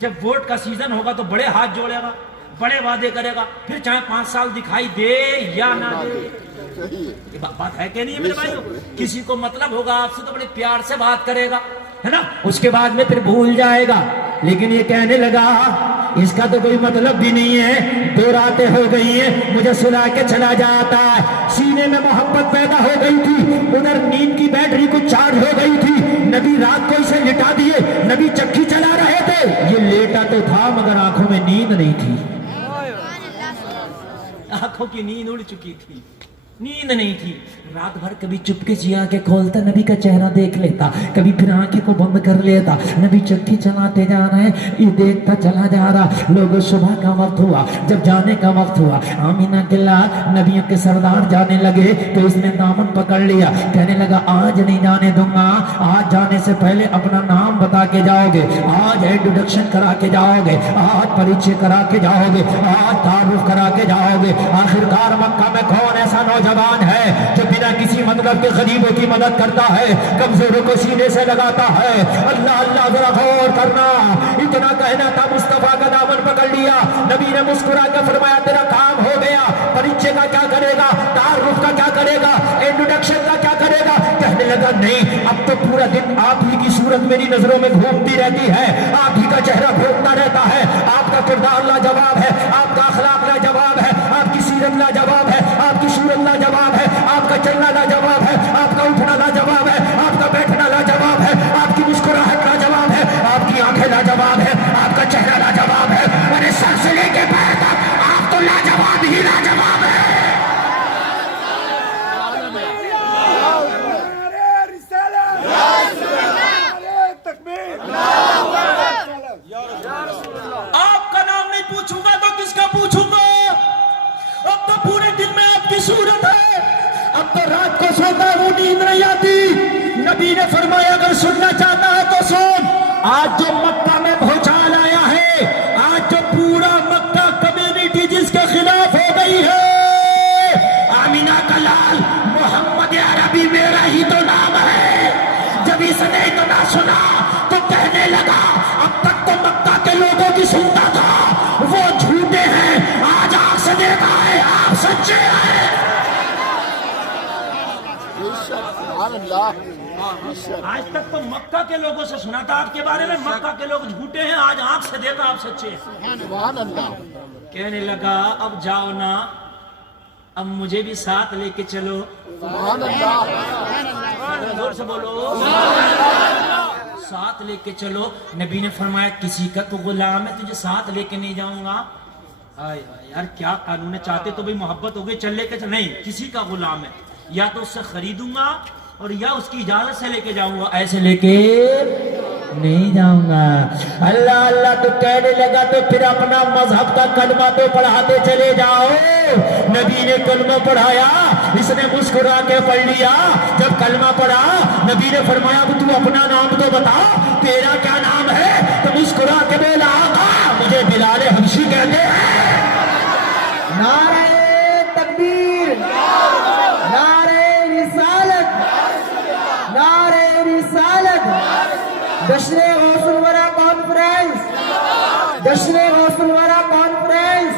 جب ووٹ کا سیزن ہوگا تو بڑے ہاتھ جوڑے گا, بڑے وعدے کرے گا, پھر چاہے 5 سال دکھائی دے یا نہ دے. یہ بات ہے کہ نہیں ہے میرے بھائیو؟ کسی کو مطلب ہوگا آپ سے تو بڑے پیار سے بات کرے گا, ہے نا, اس کے بعد میں پھر بھول جائے گا. لیکن یہ کہنے لگا اس کا تو کوئی مطلب بھی نہیں ہے, 2 راتیں ہو گئی ہیں مجھے سلا کے چلا جاتا ہے. سینے میں محبت پیدا ہو گئی تھی, ادھر نیند کی بیٹری کو چارج ہو گئی تھی. نبی رات کو اسے لٹا دیے, نبی چکی چلا رہے تھے, یہ لیٹا تو تھا مگر آنکھوں میں نیند نہیں تھی. آنکھوں کی نیند اڑ چکی تھی, نیند نہیں تھی. رات بھر کبھی چپکے سے آنکھیں کھولتا, نبی کا چہرہ دیکھ لیتا, کبھی پھر آنکھیں کو بند کر لیتا. نبی چکی چلاتے جا رہے ہیں, یہ دیکھتا چلا جا رہا. لوگوں صبح کا وقت ہوا, جب جانے کا وقت ہوا, آمینہ کے لال نبیوں کے سردار جانے لگے تو اس نے دامن پکڑ لیا, کہنے لگا آج نہیں جانے دوں گا, آج جانے سے پہلے اپنا نام بتا کے جاؤ گے, آج انٹروڈکشن کرا کے جاؤ گے, آج پریچے کرا کے جاؤ گے, آج تعارف کرا کے جاؤ گے. آخرکار مکہ میں کون ایسا نوجوان ہے جو بنا کسی مطلب کے غریبوں کی مدد کرتا ہے, کمزوروں کو سینے سے لگاتا ہے؟ اللہ اللہ, ذرا غور کرنا. اتنا کہنا تھا, مصطفیٰ کا دامن پکڑ لیا. نبی نے مسکرا کے فرمایا تیرا کام ہو گیا. پریچے کا کیا کرے گا, تعارف کا کیا کرے گا, انٹروڈکشن کا کیا کرے گا؟ کہنے لگا نہیں, اب تو پورا دن آپ ہی کی صورت میری نظروں میں گھومتی رہتی ہے, آپ ہی کا چہرہ گھومتا رہتا ہے. آپ کا کردار لاجواب ہے, آپ کا اخلاق لاجواب ہے, آپ کی سیرت لاجواب ہے, آپ کی صورت لاجواب ہے, آپ کا چلنا لاجواب ہے, آپ کا اٹھنا لاجواب ہے, آپ کا بیٹھنا لاجواب ہے, آپ کی مسکراہٹ لاجواب ہے, آپ کی آنکھیں لاجواب ہے, آپ کا چہرہ لاجواب ہے. ارے سر سے لے کے پیر تک آپ تو لاجواب ہی لاجواب ہے. آپ کا نام نہیں پوچھوں گا تو کس کا پوچھوں گا؟ اب تو پورے دن میں آپ کی صورت ہے, اب تو رات کو سوتا ہوں نیند نہیں آتی. نبی نے فرمایا اگر سننا چاہتا ہے تو سن, آج جو مکہ میں بھوچال آیا ہے, آج جو پورا مکہ کمیونٹی جس کے خلاف ہو گئی ہے, آمینہ کا لال محمد عربی میرا ہی تو نام ہے. جب اس نے اتنا سنا تو کہنے لگا اب تک تو مکہ کے لوگوں کی سنتا تھا, وہ جھوٹے ہیں, آج آنکھ سے دیکھا ہے آپ سچے ہیں. آج تک تو مکہ کے لوگوں سے سنا تھا آپ کے بارے میں, مکہ کے لوگ جھوٹے ہیں, آج آنکھ سے دیکھا آپ سچے ہیں. کہنے لگا اب جاؤ نا, اب مجھے بھی ساتھ لے کے چلو. زور سے بولو, ساتھ لے کے چلو. نبی نے فرمایا کسی کا تو غلام ہے, تجھے ساتھ لے کے نہیں جاؤں گا. یار کیا قانون ہے, چاہتے تو بھی محبت ہو گئی چل لے کے چل, نہیں, کسی کا غلام ہے, یا تو اس سے خریدوں گا اور یا اس کی اجازت سے لے کے جاؤں گا, ایسے لے کے نہیں جاؤں گا. اللہ اللہ تو کہنے لگا تو پھر اپنا مذہب کا کلمہ تو پڑھاتے چلے جاؤ. نبی نے کلمہ پڑھایا, اس نے مسکرا کے پڑھ لیا. جب کلمہ پڑھا نبی نے فرمایا تو اپنا نام تو بتا, تیرا کیا نام ہے؟ تو مسکرا کے بولا آقا مجھے بلال حبشی کہتے ہیں. نعرہ تکبیر, نعرہ رسالت, نعرہ رسالت. جشن غوث الورا کانفرنس, جشن غوث الورا کانفرنس.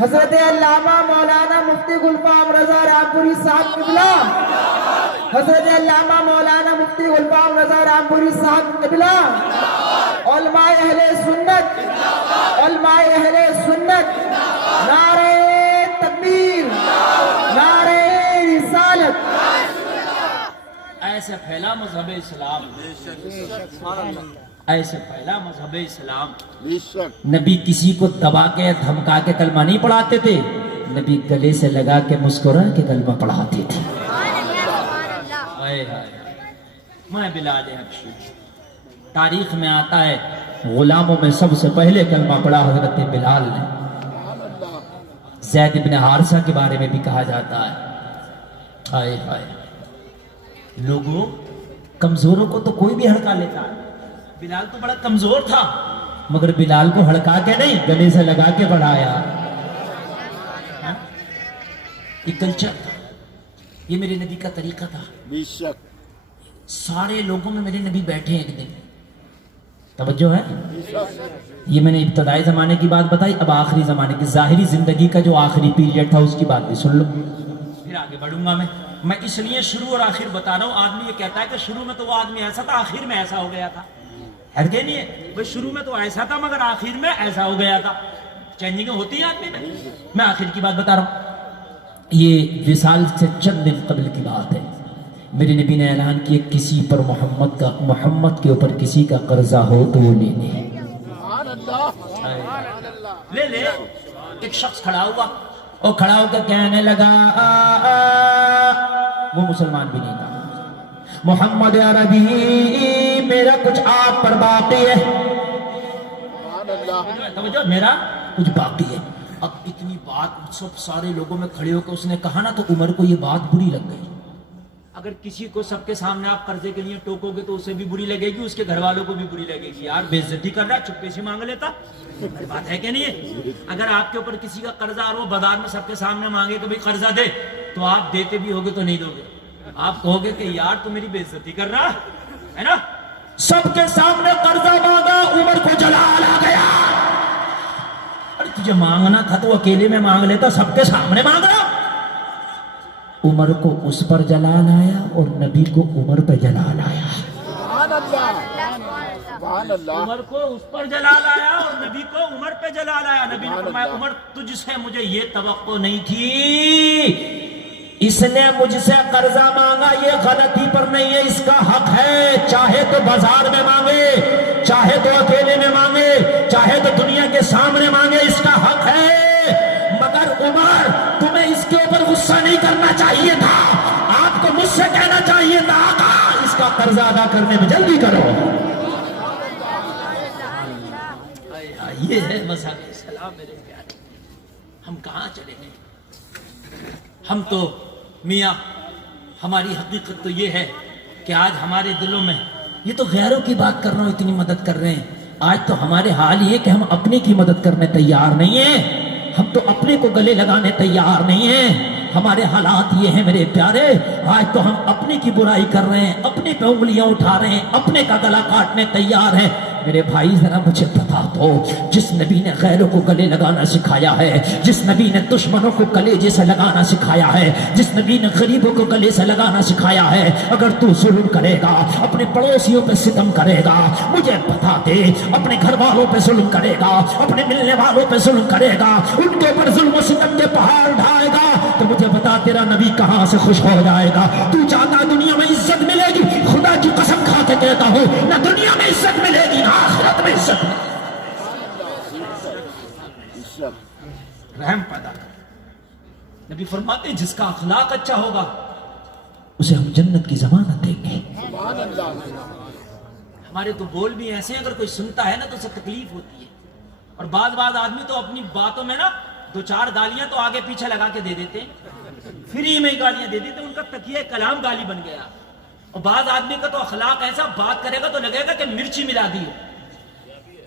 حضرت علامہ مولانا مفتی گلفام رضا رامپوری صاحب قبلہ, حضرت علامہ مولانا مفتی گلفام رضا رامپوری صاحب قبلہ, علماء اہل سنت, علماء اہل سنت. نعرہ تکبیر, نعرہ رسالت. ایسے پھیلا مذہب اسلام, ایسے پھیلا مذہب اسلام. نبی کسی کو دبا کے دھمکا کے کلمہ نہیں پڑھاتے تھے, نبی گلے سے لگا کے مسکرا کے کلمہ پڑھاتے تھے. میں بلال حبشی, تاریخ میں آتا ہے غلاموں میں سب سے پہلے کلمہ پڑھا حضرت بلال نے. زید بن حارثہ کے بارے میں بھی کہا جاتا ہے. ہائے ہائے, لوگوں کمزوروں کو تو کوئی بھی ہڑکا لیتا ہے, بلال تو بڑا کمزور تھا مگر بلال کو ہڑکا کے نہیں گلے سے لگا کے پڑھایا. یہ کلچر تھا, یہ میرے نبی کا طریقہ تھا. سارے لوگوں میں میرے نبی بیٹھے ایک دن, توجہ ہے؟ یہ میں نے ابتدائی زمانے کی بات بتائی، اب آخری زمانے کی ظاہری زندگی کا جو آخری پیریڈ تھا اس کی بات بھی سن لو، پھر آگے بڑھوں گا میں اس لیے شروع اور آخر بتا رہا ہوں۔ آدمی یہ کہتا ہے کہ شروع میں تو وہ آدمی ایسا تھا، آخر میں ایسا ہو گیا تھا، ہے کہ نہیں ہے؟ وہ شروع میں تو ایسا تھا مگر آخر میں ایسا ہو گیا تھا، چینجنگ ہوتی ہے آدمی میں آخر کی بات بتا رہا ہوں۔ یہ وصال سے چند دن قبل کی بات ہے، میرے نبی نے اعلان کیا کسی پر محمد کے اوپر کسی کا قرضہ ہو تو وہ لے لے۔ ایک شخص کھڑا ہوا اور کھڑا ہو کر کہنے لگا، وہ مسلمان بھی نہیں تھا، محمد عربی میرا کچھ آپ پر باقی ہے، میرا کچھ باقی ہے۔ اب اتنی بات سب سارے لوگوں میں کھڑے ہو کر اس نے کہا نا، تو عمر کو یہ بات بری لگ گئی۔ اگر کسی کو سب کے سامنے آپ قرضے کے لیے ٹوکو گے تو اسے بھی بری لگے گی، اس کے گھر والوں کو بھی بری لگے گی، یار بے عزتی کر رہا ہے، چپکے سے مانگ لیتا، بات ہے کہ نہیں ہے؟ اگر آپ کے اوپر کسی کا قرضہ اور وہ بازار میں سب کے سامنے مانگے کہ بھئی قرضہ دے، تو آپ دیتے بھی ہوگے تو نہیں دو گے، آپ کہو گے کہ یار تو میری بے عزتی کر رہا ہے نا۔ سب کے سامنے قرضہ مانگا، عمر کو جلال آ گیا، ارے تجھے مانگنا تھا تو اکیلے میں مانگ لیتا، سب کے سامنے مانگ رہا۔ عمر کو اس پر جلال آیا اور نبی کو عمر پہ جلال آیا، عمر کو اس پر جلال آیا اور نبی کو عمر پہ جلال آیا۔ نبی نے فرمایا عمر تجھ سے مجھے یہ توقع نہیں تھی، اس نے مجھ سے قرضہ مانگا، یہ غلطی پر نہیں ہے، اس کا حق ہے، چاہے تو بازار میں مانگے، چاہے تو اکیلے میں مانگے، چاہے تو دنیا کے سامنے مانگے، اس کا حق ہے۔ مگر عمر تمہیں اس کے اوپر غصہ نہیں کرنا چاہیے تھا، آپ کو مجھ سے کہنا چاہیے تھا آقا اس کا قرضہ ادا کرنے میں جلدی کرو۔ یہ ہے مذہب اسلام میرے پیارے، ہم کہاں چلے گئے؟ ہم تو میاں ہماری حقیقت تو یہ ہے کہ آج ہمارے دلوں میں، یہ تو غیروں کی بات کر رہا ہوں، اتنی مدد کر رہے ہیں، آج تو ہمارے حال یہ کہ ہم اپنے کی مدد کرنے تیار نہیں ہیں، ہم تو اپنے کو گلے لگانے تیار نہیں ہیں۔ ہمارے حالات یہ ہیں میرے پیارے، آج تو ہم اپنے کی برائی کر رہے ہیں، اپنے پہ انگلیاں اٹھا رہے ہیں، اپنے کا گلا کاٹنے تیار ہیں۔ میرے بھائی ذرا مجھے بتا دو، جس نبی نے غیروں کو گلے لگانا سکھایا ہے، جس نبی نے دشمنوں کو کلیجے سے لگانا سکھایا ہے، جس نبی نے غریبوں کو گلے سے لگانا سکھایا ہے، اگر تو ظلم کرے گا، اپنے پڑوسیوں پہ ستم کرے گا، مجھے بتا دے، اپنے گھر والوں پہ ظلم کرے گا، اپنے ملنے والوں پہ ظلم کرے گا، ان کے اوپر ظلم و ستم کے پہاڑ ڈھائے گا، تو مجھے بتا تیرا نبی کہاں سے خوش ہو جائے گا؟ تو چاہتا دنیا میں عزت ملے گی، خدا کی قسم کھا کے کہتا ہوں، نہ دنیا میں عزت ملے گی نہ آخرت میں عزت ملے گی۔ رحم پیدا کر، نبی فرماتے ہیں جس کا اخلاق اچھا ہوگا اسے ہم جنت کی ضمانت دیں گے۔ ہمارے تو بول بھی ایسے ہیں، اگر کوئی سنتا ہے نا تو اسے تکلیف ہوتی ہے، اور بعض آدمی تو اپنی باتوں میں نا دو چار گالیاں تو آگے پیچھے لگا کے دے دیتے ہیں، فری میں ہی گالیاں دے دیتے ہیں، ان کا تکیہ کلام گالی بن گیا۔ اور بعض آدمی کا تو اخلاق ایسا، بات کرے گا تو لگے گا کہ مرچی ملا دی ہے۔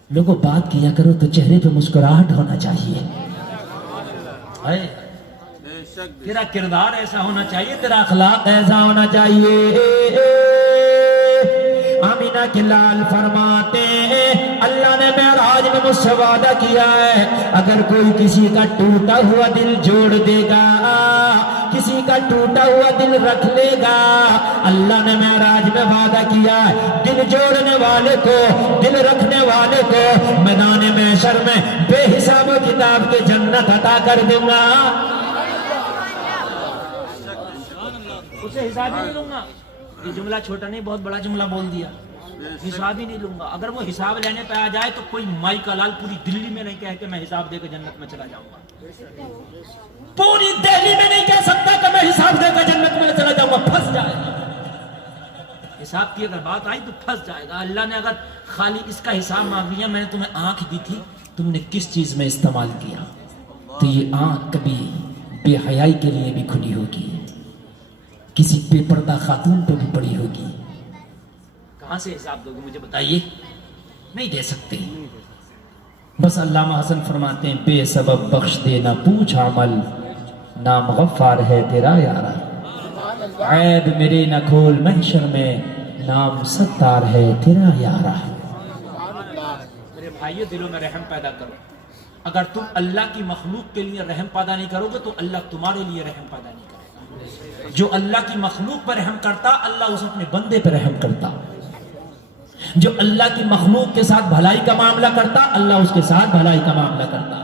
لوگوں بات کیا کرو تو چہرے پہ مسکراہٹ ہونا چاہیے، تیرا کردار ایسا ہونا چاہیے، تیرا اخلاق ایسا ہونا چاہیے۔ آمینہ کے لال فرماتے ہیں اللہ نے معراج میں مجھ سے وعدہ کیا ہے، اگر کوئی کسی کا ٹوٹا ہوا دل جوڑ دے گا، کسی کا ٹوٹا ہوا دل رکھ لے گا، اللہ نے معراج میں وعدہ کیا ہے دل جوڑنے والے کو، دل رکھنے والے کو میدان محشر میں بے حساب و کتاب کے جنت عطا کر دوں گا، اسے حساب ہی نہیں لوں گا۔ یہ جملہ چھوٹا نہیں، بہت بڑا جملہ بول دیا، حساب ہی نہیں لوں گا۔ اگر وہ حساب لینے پہ آ جائے تو کوئی مائی کا لال پوری دلی میں نہیں کہہ کہ میں حساب دے کے جنت میں چلا جاؤں گا، پوری دہلی میں نہیں کہہ سکتا کہ میں حساب دے کے جنت میں چلا جاؤں گا، پھنس جائے گا۔ حساب کی اگر بات آئی تو پھنس جائے گا۔ اللہ نے اگر خالی اس کا حساب مانگ لیا، میں نے تمہیں آنکھ دی تھی، تم نے کس چیز میں استعمال کیا، تو یہ آنکھ کبھی بے حیائی کے لیے بھی کھلی ہوگی، کسی بے پردہ خاتون پہ بھی پڑی ہوگی، کہاں سے حساب دو گے مجھے بتائیے؟ نہیں دے سکتے۔ بس علامہ حسن فرماتے ہیں بے سبب بخش دینا پوچھ عمل، نام غفار ہے تیرا یارا، عیب میرے نہ کھول محشر میں، نام ستار ہے تیرا یارا۔ بھائیو دلوں میں رحم پیدا کرو. اگر تم اللہ کی مخلوق کے لیے رحم پیدا نہیں کرو گے تو اللہ تمہارے لیے رحم پیدا نہیں کرے گا. جو اللہ کی مخلوق پر رحم کرتا اللہ اس اپنے بندے پر رحم کرتا. جو اللہ کی مخلوق کے ساتھ بھلائی کا معاملہ کرتا اللہ اس کے ساتھ بھلائی کا معاملہ کرتا.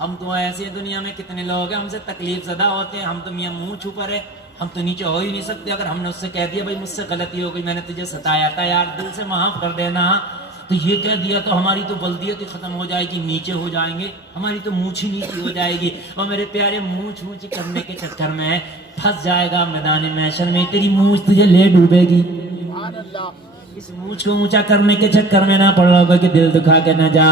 ہم تو ایسے دنیا میں کتنے لوگ ہیں ہم سے تکلیف زدہ ہوتے ہیں. ہم تو میاں منہ چھپا رہے, ہم تو نیچے ہو ہی نہیں سکتے. اگر ہم نے اس سے کہہ دیا بھائی مجھ سے غلطی ہو گئی, میں نے تجھے ستایا تھا یار دل سے معاف کر دینا, تو یہ کہہ دیا تو ہماری تو بلدیت ہی ختم ہو جائے گی, نیچے ہو جائیں گے, ہماری تو مونچھ ہی نیچی ہو جائے گی. اور میرے پیارے مونچھ مونچھ کرنے کے چکر میں پھنس جائے گا میدان محشر میں, تیری مونچھ تجھے لے ڈوبے گی. اس مونچھ کو اونچا کرنے کے چکر میں نہ پڑ لوگوں کے دل دکھا کے نہ جا.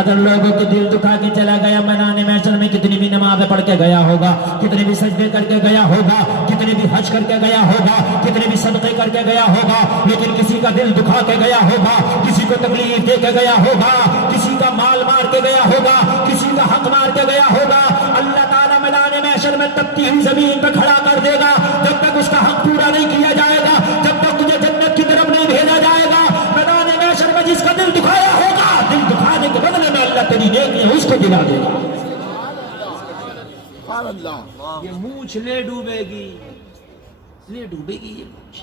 اگر لوگوں کے دل دکھا کے چلا گیا میدان محشر میں کتنی بھی نمازیں پڑھ کے گیا ہوگا, کتنے بھی سجدے کر کے گیا ہوگا, کتنے بھی حج کر کے گیا ہوگا, کتنے بھی صدقے کر کے گیا ہوگا, لیکن کسی کا دل دکھا کے گیا ہوگا, کسی کو تکلیف دے کے گیا ہوگا, کسی کا مال مار کے گیا ہوگا, کسی کا حق مار کے گیا ہوگا. اللہ تعالیٰ میدان محشر میں تپتی ہوئی زمین پہ کھڑا کر دے گا. جب تک اس کا حق پورا نہیں کیا جائے گا, جب تک تجھے جنت کی طرف نہیں بھیجا جائے گا, میدان محشر میں جس کا دل دکھایا ہوگا دل دکھانے کے بدلے میں اللہ تیری نیکی ہے اس کو دلا دے گا. یہ مونچھ لے ڈوبے گی, لے ڈوبے گی یہ مونچھ.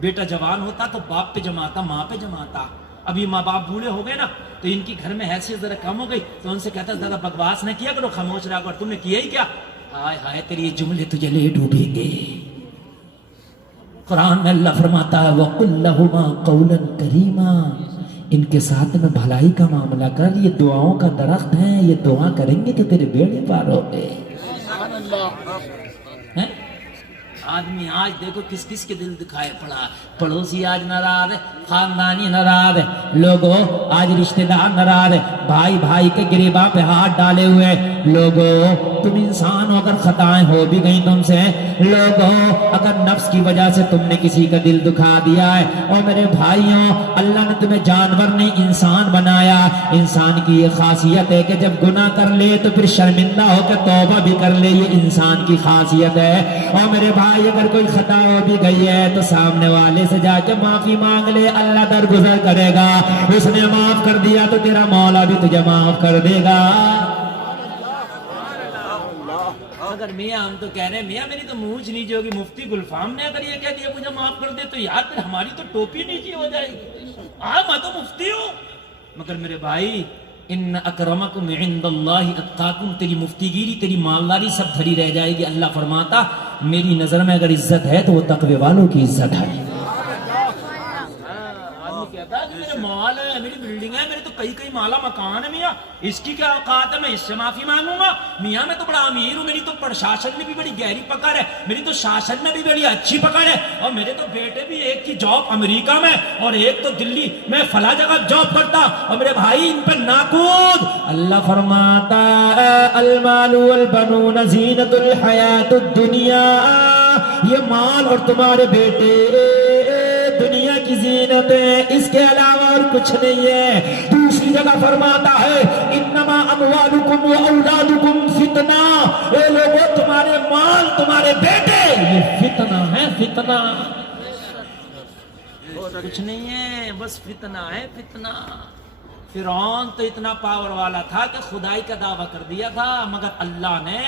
بیٹا جوان ہوتا تو باپ پہ جماتا, ماں پہ جماتا. ابھی ماں باپ بوڑھے ہو گئے نا تو ان کی گھر میں حیثیت ذرا کم ہو گئی تو ان سے کہتا زیادہ بکواس نہ کیا کرو, خاموش رہا کرو. تم نے کیا ہی کیا, ہائے ہائے تیری یہ جملے تجھے لے ڈوبیں گے. قرآن میں اللہ فرماتا ہے وَقُلْ لَهُمَا قَوْلًا كَرِيمًا, ان کے ساتھ میں بھلائی کا معاملہ کر. یہ دعاؤں کا درخت ہے, یہ دعا کریں گے کہ تیرے بیڑے پار ہو گئے. آدمی آج دیکھو کس کس کے دل دکھائے پڑا. پڑوسی آج ناراض ہے, خاندانی ناراض ہے, لوگوں آج رشتہ دار ناراض ہے, بھائی بھائی کے گریباں پہ ہاتھ ڈالے ہوئے. لوگوں تم انسان ہو, اگر خطائیں ہو بھی گئی تم سے, لوگوں اگر نفس کی وجہ سے تم نے کسی کا دل دکھا دیا ہے, اور میرے بھائیوں اللہ نے تمہیں جانور نہیں انسان بنایا. انسان کی یہ خاصیت ہے کہ جب گناہ کر لے تو پھر شرمندہ ہو کے توبہ بھی کر لے, یہ انسان کی خاصیت ہے. اور میرے بھائی اگر کوئی خطا ہو بھی گئی ہے تو سامنے والے سے جا کے معافی مانگ لے, اللہ درگزر کرے گا. اس نے معاف کر دیا تو تیرا مولا بھی تجھے معاف کر دے گا. اگر میاں ہم تو کہہ رہے ہیں میاں میری تو مونچھ نیچے ہوگی, مفتی گلفام نے اگر یہ کہہ دیا مجھے معاف کر دے تو یار پھر ہماری تو ٹوپی نیچے ہو جائے گی. میں تو مفتی ہوں. مگر میرے بھائی ان اکرمکم عند اللہ اتقاکم, تیری مفتی گیری تیری مالداری سب دھری رہ جائے گی. اللہ فرماتا میری نظر میں اگر عزت ہے تو وہ تقوی والوں کی عزت ہے. آدمی کہتا ہے کہ میرے مال ہے, میری بلڈنگ ہے, میرے تو کئی مالا مکان ہے, میاں اس کی کیا اوقات ہے, میں اس سے معافی مانگوں گا. میاں میں تو بڑا امیر ہوں, میری تو پرشاسن میں بھی بڑی گہری پکڑ ہے, میری تو شاسن میں بھی بڑی اچھی پکڑ ہے, اور میرے تو بیٹے بھی ایک کی جاب امریکہ میں اور ایک تو دلی میں فلاں جگہ جاب کرتا, اور میرے بھائی ان پہ ناکود. اللہ فرماتا المال والبنون زینت الحیات الدنیا, یہ مال اور تمہارے بیٹے دنیا کی زینت ہے, اس کے علاوہ اور کچھ نہیں ہے. دوسری جگہ فرماتا ہے انما اموالکم و اولادکم فتنہ, اے لوگوں تمہارے مال تمہارے بیٹے یہ فتنہ ہے, فتنہ کچھ نہیں ہے, بس فتنہ ہے فتنہ. فرعون تو اتنا پاور والا تھا کہ خدائی کا دعویٰ کر دیا تھا, مگر اللہ نے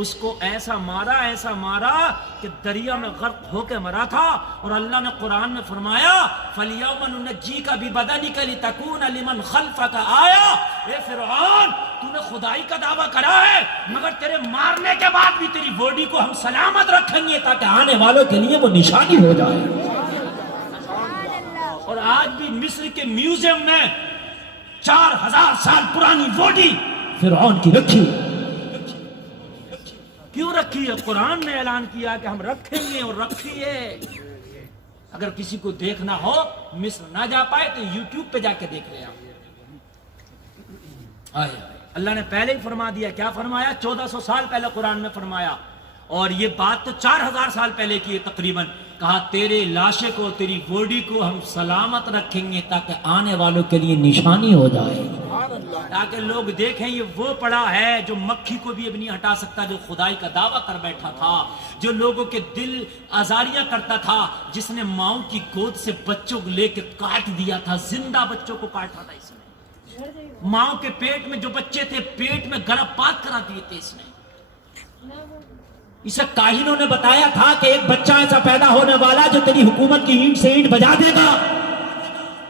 اس کو ایسا مارا کہ دریا میں غرق ہو کے مرا تھا. اور اللہ نے قرآن میں فرمایا فَالْيَوْمَ نُنَجِّيكَ بِبَدَنِكَ لِتَكُونَ لِمَنْ خَلْفَكَ آیَةً. اے فرعون تو نے خدائی کا دعویٰ کرا ہے, مگر تیرے مارنے کے بعد بھی تیری باڈی کو ہم سلامت رکھیں گے تاکہ آنے والوں کے لیے وہ نشانی ہو جائے. اور آج بھی مصر کے میوزیم میں 4000 سال پرانی باڈی فرعون کی رکھی. کیوں رکھی ہے؟ قرآن نے اعلان کیا کہ ہم رکھیں گے اور رکھیے. اگر کسی کو دیکھنا ہو مصر نہ جا پائے تو یوٹیوب پہ جا کے دیکھ لے. اللہ نے پہلے ہی فرما دیا, کیا فرمایا؟ 1400 سال پہلے قرآن میں فرمایا, اور یہ بات تو 4000 سال پہلے کی ہے تقریباً. کہا تیرے لاشے کو تیری باڈی کو ہم سلامت رکھیں گے تاکہ آنے والوں کے لیے نشانی ہو جائے، تاکہ لوگ دیکھیں یہ وہ پڑا ہے جو مکھی کو بھی اب نہیں ہٹا سکتا، جو خدائی کا دعویٰ کر بیٹھا تھا، جو لوگوں کے دل آزاریاں کرتا تھا، جس نے ماؤں کی گود سے بچوں کو لے کے کاٹ دیا تھا، زندہ بچوں کو کاٹا تھا اس نے، ماؤں کے پیٹ میں جو بچے تھے پیٹ میں گربپات کرا دیے تھے اس نے۔ اسے کاہنوں نے بتایا تھا کہ ایک بچہ ایسا پیدا ہونے والا جو تیری حکومت کی اینٹ سے اینٹ بجا دے گا،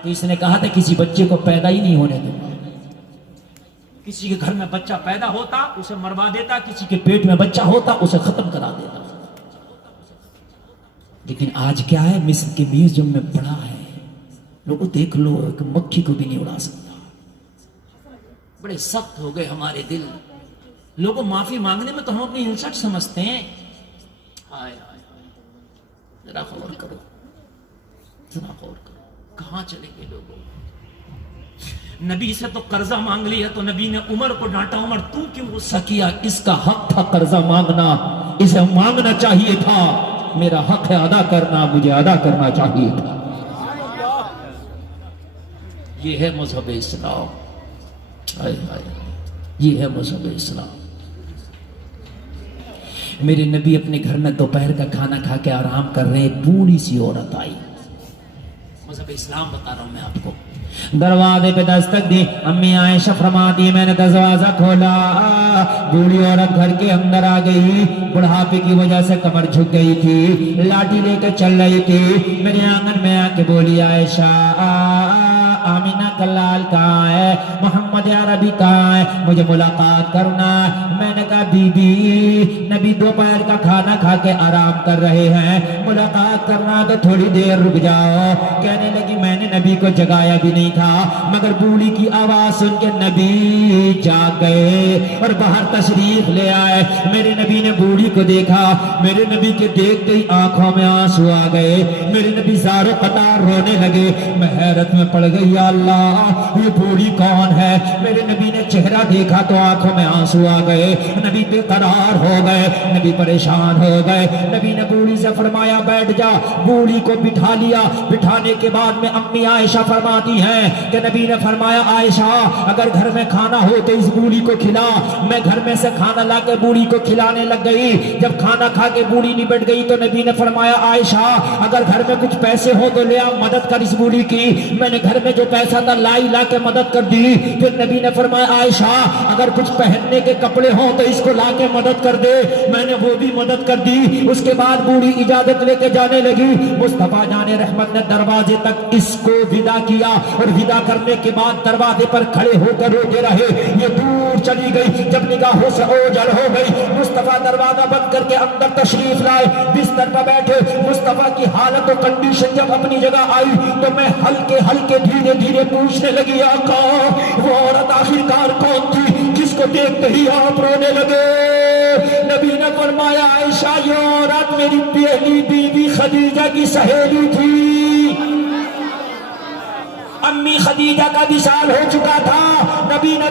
تو اس نے کہا تھا کسی بچے کو پیدا ہی نہیں ہونے دوں گا۔ کسی کے گھر میں بچہ پیدا ہوتا اسے مروا دیتا، کسی کے پیٹ میں بچہ ہوتا اسے ختم کرا دیتا۔ لیکن آج کیا ہے، مصر کے میوزیم میں پڑا ہے، لوگوں دیکھ لو ایک مکھی کو بھی نہیں اڑا سکتا۔ بڑے سخت ہو گئے ہمارے دل، لوگوں معافی مانگنے میں تو ہم اپنی انسٹ سمجھتے ہیں۔ ہائے ہائے ہائے، ذرا غور کرو، ذرا غور کرو، کہاں چلے گئے لوگوں؟ نبی سے تو قرضہ مانگ لیا تو نبی نے عمر کو ڈانٹا، عمر تو کیوں غصہ کیا؟ اس کا حق تھا قرضہ مانگنا، اسے مانگنا چاہیے تھا، میرا حق ہے ادا کرنا، مجھے ادا کرنا چاہیے تھا۔ یہ ہے مذہب اسلام، یہ ہے مذہب اسلام۔ میرے نبی اپنے گھر میں دوپہر کا کھانا کھا کے آرام کر رہے، بوڑھی سی عورت آئی، مذہب اسلام بتا رہا ہوں میں آپ کو، دروازے پہ دستک دی، امی عائشہ فرماتی میں نے دروازہ کھولا، بوڑھی عورت گھر کے اندر آ گئی، بڑھاپے کی وجہ سے کمر جھک گئی تھی، لاٹھی لے کے چل رہی تھی، میرے آنگن میں آ کے بولی عائشہ آمینہ کا لال کہاں ہے، محمد عربی کہاں ہے، مجھے ملاقات کرنا۔ میں نے کہا بی بی نبی دوپہر کا کھانا کھا کے آرام کر رہے ہیں، ملاقات کرنا تو تھوڑی دیر رک جاؤ۔ کہنے لگی میں نے نبی کو جگایا بھی نہیں تھا، مگر بوڑھی کی آواز سن کے نبی جاگ گئے اور باہر تشریف لے آئے۔ میرے نبی نے بوڑھی کو دیکھا، میرے نبی کے دیکھتے ہی آنکھوں میں آنسو آ گئے، میرے نبی زارو قطار رونے لگے۔ میں حیرت میں پڑ گئی، یا اللہ یہ بوڑھی کون ہے؟ میرے نبی نے چہرہ دیکھا تو آنکھوں میں آنسو آ گئے، نبی بے قرار ہو گئے، نبی پریشان ہو گئے۔ نبی نے بوڑھی سے فرمایا بیٹھ جا، بوڑھی کو بٹھا لیا۔ بٹھانے کے بعد میں امی عائشہ فرماتی ہیں کہ نبی نے فرمایا عائشہ اگر گھر میں کھانا ہو تو اس بوڑھی کو کھلا۔ میں گھر میں سے کھانا لا کے بوڑھی کو کھلانے لگ گئی۔ جب کھانا کھا کے بوڑھی نبٹ گئی تو نبی نے فرمایا عائشہ اگر گھر میں کچھ پیسے ہو تو لے آ، مدد کر اس بوڑھی کی۔ میں نے گھر میں جو پیسہ تھا لا کے مدد کر دی۔ پھر نبی نے فرمایا عائشہ اگر کچھ پہننے کے کپڑے ہوں تو اس کو لا کے مدد کر دے۔ میں نے وہ بھی مدد کر دی۔ اس کے بعد بوڑھی اجازت لے کے جانے لگی۔ مصطفیٰ جان رحمت نے دروازے تک اس کو ودا کیا اور ودا کرنے کے بعد دروازے پر کھڑے ہو کر روتے رہے۔ یہ دور چلی گئی، جب نگاہوں سے اوجھل ہو گئی، مصطفیٰ دروازہ بند کر کے اندر تشریف لائے، بستر پر بیٹھے۔ مصطفیٰ کی حالت و کنڈیشن جب اپنی جگہ آئی تو میں ہلکے ہلکے دھیرے دھیرے پوچھنے لگی آقا وہ عورت آخرکار کون تھی جس کو دیکھتے ہی آپ رونے لگے؟ نبی نے فرمایا عائشہ یہ عورت میری پہلی بیوی خدیجہ کی سہیلی تھی۔ امی خدیجہ کا وصال ہو چکا تھا، نبی نے